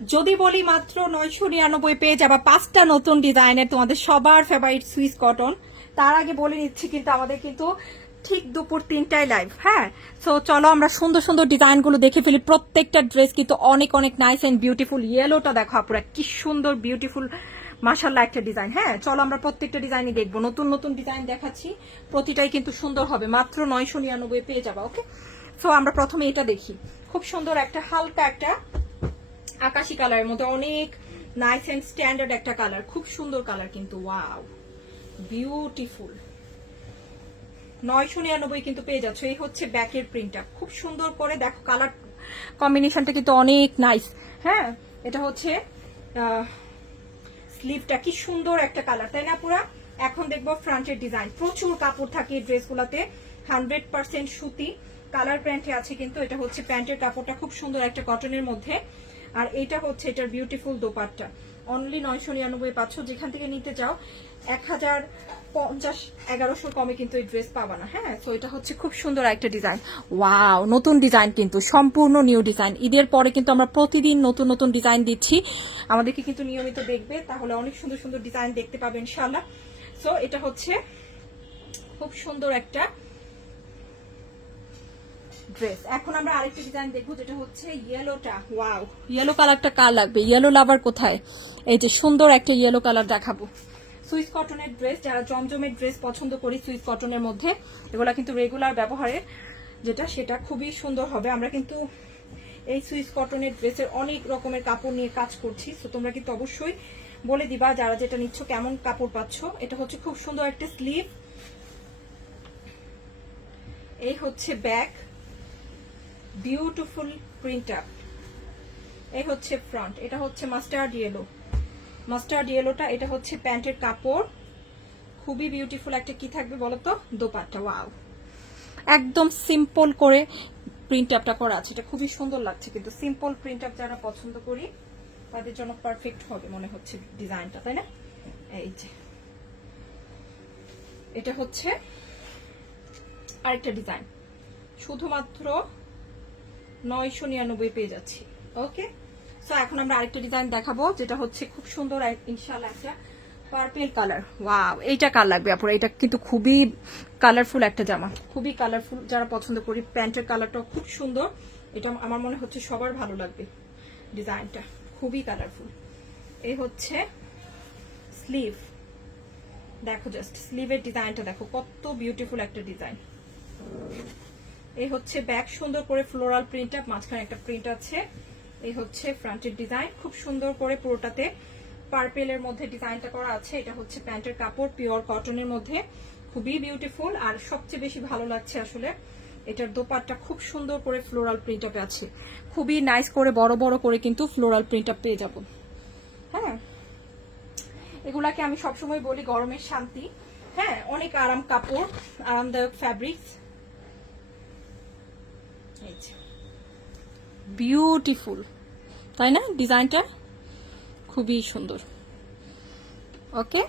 যদি বলি মাত্র 999 পেয়ে যাবা 5টা নতুন ডিজাইনের তোমাদের সবার ফেভারিট সুইস কটন। তার আগে বলে নিচ্ছি কিন্তু আমাদের কিন্তু ঠিক দুপুর 3টায় লাইভ। হ্যাঁ, সো চলো আমরা সুন্দর সুন্দর ডিজাইনগুলো দেখে ফেলি। প্রত্যেকটা ড্রেস কিন্তু অনেক অনেক নাইস এন্ড বিউটিফুল। ইয়েলোটা দেখো আপুরা কি সুন্দর বিউটিফুল, মাশাআল্লাহ একটা ডিজাইন। হ্যাঁ, চলো আমরা প্রত্যেকটা ডিজাইনই দেখবো। নতুন নতুন ডিজাইন দেখাচ্ছি, প্রতিটাই কিন্তু সুন্দর হবে। মাত্র 999 পেয়ে যাবা। ওকে, সো আমরা প্রথমে এটা দেখি। খুব সুন্দর একটা হালকা একটা আকাশি কালারের মধ্যে অনেক নাইস এন্ড স্ট্যান্ডার্ড একটা কালার, খুব সুন্দর কালার কিন্তু, ওয়াও বিউটিফুল। 999 কিন্তু পেয়ে যাচ্ছ। এই হচ্ছে ব্যাকের প্রিন্টটা, খুব সুন্দর করে দেখো কালার কম্বিনেশনটা কিন্তু অনেক নাইস। হ্যাঁ, এটা হচ্ছে স্লিভটা, কি সুন্দর একটা কালার, তাই না পুরা। এখন দেখবো ফ্রন্টের ডিজাইন। প্রচুর কাপড় থাকে এই ড্রেসগুলোতে, 100% সুতি কালার প্যান্টে আছে কিন্তু। এটা হচ্ছে প্যান্টের কাপড়টা, খুব সুন্দর একটা কটনের মধ্যে। আর এটা হচ্ছে এটার বিউটিফুল দোপাট্টা। অনলি 999 পাচ্ছ। যেখান থেকে নিতে চাও 1050-1100 কমে কিন্তু এই ড্রেস পাবা না। হ্যাঁ, তো এটা হচ্ছে খুব সুন্দর একটা ডিজাইন। ওয়াও, নতুন ডিজাইন কিন্তু, সম্পূর্ণ নিউ ডিজাইন। ঈদের পরে কিন্তু আমরা প্রতিদিন নতুন নতুন ডিজাইন দিচ্ছি, আমাদেরকে কিন্তু নিয়মিত দেখবে, তাহলে অনেক সুন্দর সুন্দর ডিজাইন দেখতে পাবে ইনশাআল্লাহ। সো এটা হচ্ছে খুব সুন্দর একটা ড্রেস। এখন আমরা আরেকটা ডিজাইন দেখবো, যেটা হচ্ছে ইয়েলোটা। ওয়াও, ইয়েলো কালারটা কার লাগবে? ইয়েলো লাভার কোথায়? এই যে সুন্দর একটা ইয়েলো কালার দেখাবো। সুইস কটনের ড্রেস, যারা জমজমের ড্রেস পছন্দ করি সুইস কটনের মধ্যে, এগুলা কিন্তু রেগুলার ব্যবহারের যেটা, সেটা খুবই সুন্দর হবে। আমরা কিন্তু এই সুইস কটনের ড্রেসের অনেক রকমের কাপড় নিয়ে কাজ করছি, তো তোমরা কিন্তু অবশ্যই বলে দিবা যারা যেটা নিচ্ছ কেমন কাপড় পাচ্ছ। এটা হচ্ছে খুব সুন্দর একটা স্লিভ, এই হচ্ছে ব্যাক, বিউটিফুল প্রিন্ট আপ, এই হচ্ছে ফ্রন্ট। এটা হচ্ছে মাস্টার্ড ইয়েলো, মাস্টার্ড ইয়েলোটা। এটা হচ্ছে প্যান্টের কাপড়, খুবই বিউটিফুল একটা কি থাকবে বলতো, দোপাট্টা। ওয়াও, একদম সিম্পল করে প্রিন্ট আপটা করা আছে, এটা খুবই সুন্দর লাগছে কিন্তু। সিম্পল প্রিন্ট আপ যারা পছন্দ করি তাদের জন্য পারফেক্ট হবে মনে হচ্ছে ডিজাইনটা, তাই না? এই যে এটা হচ্ছে আরেকটা ডিজাইন, শুধুমাত্র 999 পেয়ে যাচ্ছি। ওকে, সো এখন আমরা আরেকটা ডিজাইন দেখাবো, যেটা হচ্ছে খুব সুন্দর ইনশাআল্লাহ একটা পার্পল কালার। ওয়াও, এইটা কার লাগবে আপুরা? এটা কিন্তু খুবই কালারফুল একটা জামা, খুবই কালারফুল। যারা পছন্দ করি, প্যান্টের কালারটাও খুব সুন্দর। এটা আমার মনে হচ্ছে সবার ভালো লাগবে ডিজাইনটা, খুবই কালারফুল। এই হচ্ছে স্লিভ, দেখো জাস্ট স্লিভের ডিজাইনটা দেখো, কত বিউটিফুল একটা ডিজাইন। এই হচ্ছে ব্যাক, সুন্দর করে ফ্লোরাল প্রিন্ট আপ, মাঝখানে একটা প্রিন্ট আছে। এই হচ্ছে ফ্রন্টের ডিজাইন, খুব সুন্দর করে পুরোটাতে পার্পেলের মধ্যে ডিজাইনটা করা আছে। এটা হচ্ছে প্যান্টের কাপড়, পিওর কটনের মধ্যে, খুবই বিউটিফুল। আর সবচেয়ে বেশি ভালো লাগছে আসলে এটার দোপাট্টা, খুব সুন্দর করে ফ্লোরাল প্রিন্ট আপে আছে, খুবই নাইস করে বড় বড় করে কিন্তু ফ্লোরাল প্রিন্ট আপ পেয়ে যাবো। হ্যাঁ, এগুলাকে আমি সবসময় বলি গরমের শান্তি। হ্যাঁ, অনেক আরাম কাপড়, আরামদায়ক ফ্যাব্রিক্স। বিউটিফুল, তাই না? ডিজাইনটা খুবই সুন্দর। ওকে,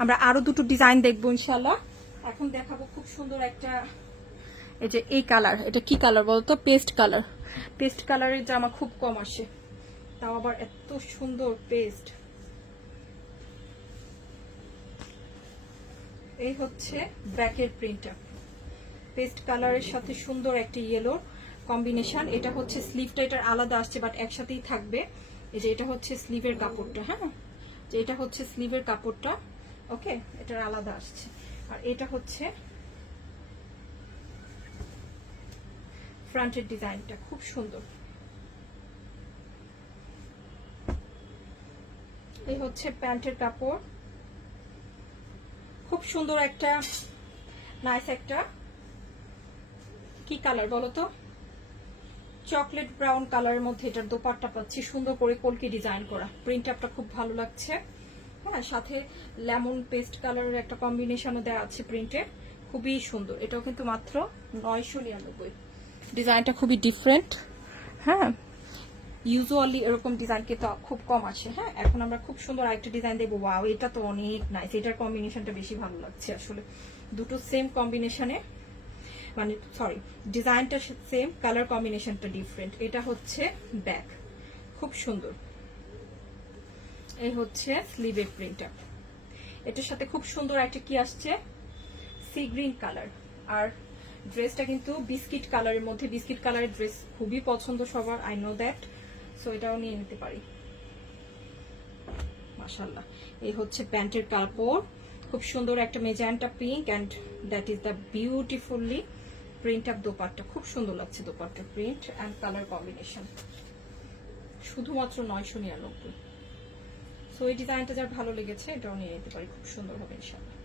আমরা আরো দুটো ডিজাইন দেখবো ইনশাল্লাহ। এখন দেখাবো খুব সুন্দর একটা, এই যে এই কালার, এটা কি কালার বলতো? Paste colour. পেস্ট কালারের জামা খুব কম আসে, তাও আবার এত সুন্দর পেস্ট। এই হচ্ছে ব্যাকের প্রিন্টটা, পেস্ট কালারের সাথে সুন্দর একটা ইয়েলো কম্বিনেশন। এটা হচ্ছে স্লিভটা, এটার আলাদা আসছে বাট একসাথেই থাকবে। এই যে এটা হচ্ছে স্লিভের কাপড়টা। হ্যাঁ, যে এটা হচ্ছে স্লিভের কাপড়টা। ওকে, এটার আলাদা আসছে। আর এটা হচ্ছে ফ্রন্টের ডিজাইনটা, খুব সুন্দর। এই হচ্ছে প্যান্টের কাপড়, খুব সুন্দর একটা নাইস একটা কি কালার বলতো, চকলেট ব্রাউন কালারের মধ্যে এটার দোপাট্টা পাচ্ছি, সুন্দর করে কলকি ডিজাইন করা। প্রিন্ট আপটা খুব ভালো লাগছে। হ্যাঁ, সাথে লেমন পেস্ট কালারের একটা কম্বিনেশনও দেওয়া আছে প্রিন্টে, খুবই সুন্দর। এটাও কিন্তু মাত্র 999। ডিজাইনটা খুবই ডিফারেন্ট। হ্যাঁ, ইউজুয়ালি এরকম ডিজাইন কিন্তু খুব কম আসে। হ্যাঁ, এখন আমরা খুব সুন্দর আরেকটা ডিজাইন দেবো। ওয়াও, এটা তো অনেক নাইস, এটার কম্বিনেশনটা বেশি ভালো লাগছে আসলে। দুটো সেম কম্বিনেশনে, মানে সরি ডিজাইনটা সেম, কালার কম্বিনেশনটা ডিফারেন্ট। এটা হচ্ছে ব্যাক, খুব সুন্দর। এই হচ্ছে স্লিভের প্রিন্টটা। এটার সাথে খুব সুন্দর একটা কি আসছে, সি গ্রিন কালার। আর ড্রেসটা কিন্তু বিস্কিট কালারের মধ্যে, বিস্কিট কালারের ড্রেস খুবই পছন্দ সবার, আই নো দ্যাট। সো এটাও নিয়ে নিতে পারি। মাশাআল্লাহ। এই হচ্ছে প্যান্টের কাপড়, খুব সুন্দর একটা magenta pink and that is the beautifully print of dupatta. খুব সুন্দর লাগছে dupatta print and colour combination. শুধুমাত্র 999। সো এই ডিজাইনটা যার ভালো লেগেছে এটাও নিয়ে নিতে পারি, খুব সুন্দর হবে ইনশাআল্লাহ।